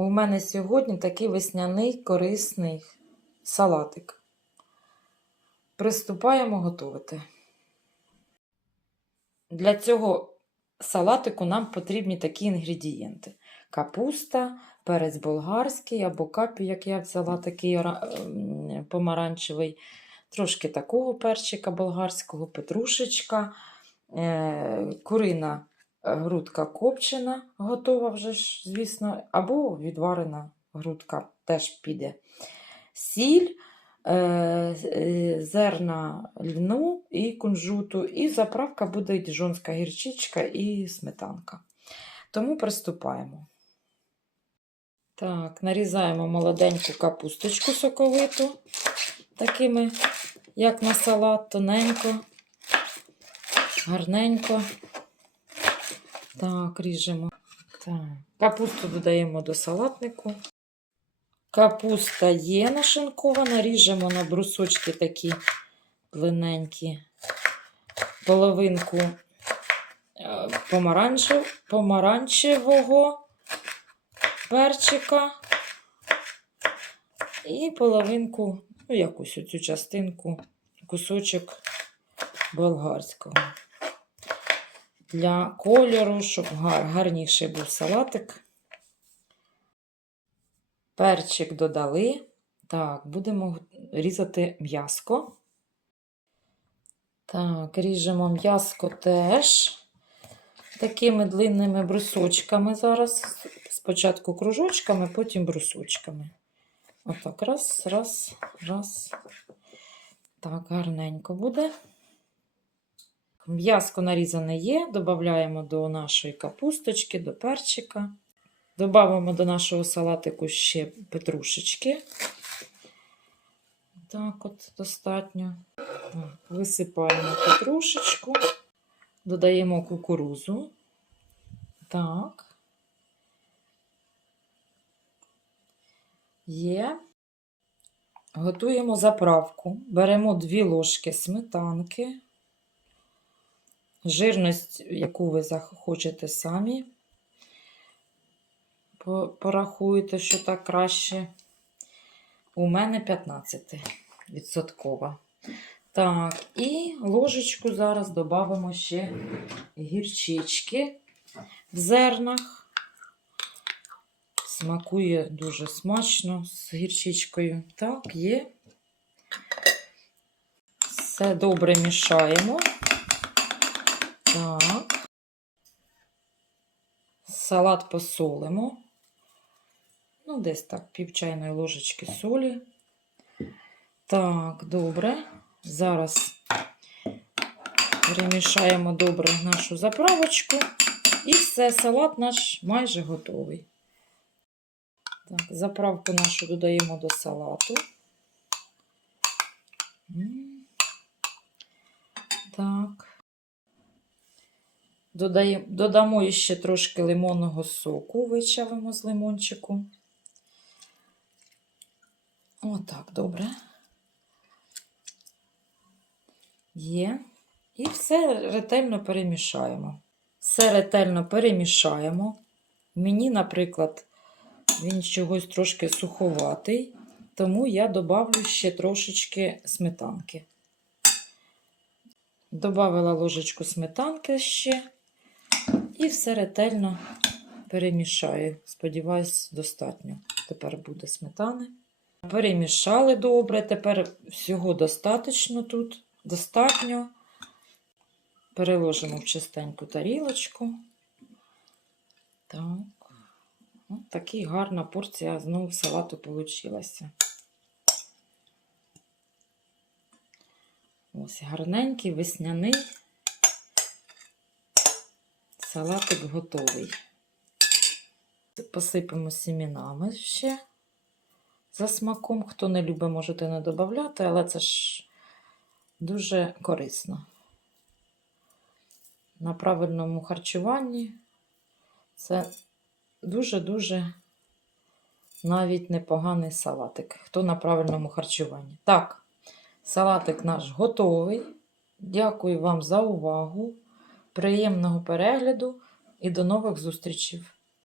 У мене сьогодні такий весняний корисний салатик. Приступаємо готувати. Для цього салатику нам потрібні такі інгредієнти: капуста, перець болгарський або капі, як я взяла, такий ем, помаранчевий, трошки такого перчика болгарського, петрушечка, е, курина грудка копчена, готова вже ж, звісно, або відварена грудка теж піде. Сіль, е, е, зерна льну і кунжуту, і заправка буде діжонська гірчичка і сметанка. Тому приступаємо. Так, нарізаємо молоденьку капусточку соковиту, такими, як на салат, тоненько, гарненько. Так, ріжемо. Так. Капусту додаємо до салатнику. Капуста є нашинкована, ріжемо на брусочки такі длинненькі, половинку е, помаранчев, помаранчевого перчика і половинку, ну, якусь оцю частинку, кусочок болгарського. Для кольору, щоб гар, гарніший був салатик. Перчик додали. Так, будемо різати м'яско. Так, ріжемо м'яско теж такими длинними брусочками зараз. Спочатку кружочками, потім брусочками. Отак, раз, раз, раз. Так, гарненько буде. М'яско нарізане є, додаємо до нашої капусточки, до перчика. Добавимо до нашого салатику ще петрушечки. Так, от достатньо. Висипаємо петрушечку, додаємо кукурузу. Так. Є. Готуємо заправку. Беремо 2 ложки сметанки. Жирність, яку ви захочете самі. По- Порахуєте, що так краще. У мене 15 відсоткова. Так, і ложечку зараз додамо ще гірчички в зернах. Смакує дуже смачно з гірчичкою. Так, є. Все добре мішаємо. Так. Салат посолимо. Ну, десь так, пів чайної ложечки солі. Так, добре. Зараз перемішаємо добре нашу заправочку. І все, салат наш майже готовий. Так, заправку нашу додаємо до салату. Так. Додаємо, додамо ще трошки лимонного соку, вичавимо з лимончику. Отак, добре. Є. І все ретельно перемішаємо. Все ретельно перемішаємо. Мені, наприклад, він чогось трошки суховатий, тому я добавлю ще трошечки сметанки. Добавила ложечку сметанки ще. І все ретельно перемішаю. Сподіваюсь, достатньо. Тепер буде сметани. Перемішали добре. Тепер всього достатньо тут. Достатньо. Переложимо в чистеньку тарілочку. Так. Ось така гарна порція знову салату вийшла. Ось гарненький, весняний. Салатик готовий. Посипемо сімінами ще за смаком. Хто не любить, можете не додати, але це ж дуже корисно. На правильному харчуванні це дуже-дуже навіть непоганий салатик. Хто на правильному харчуванні. Так, салатик наш готовий. Дякую вам за увагу. Приємного перегляду і до нових зустрічей!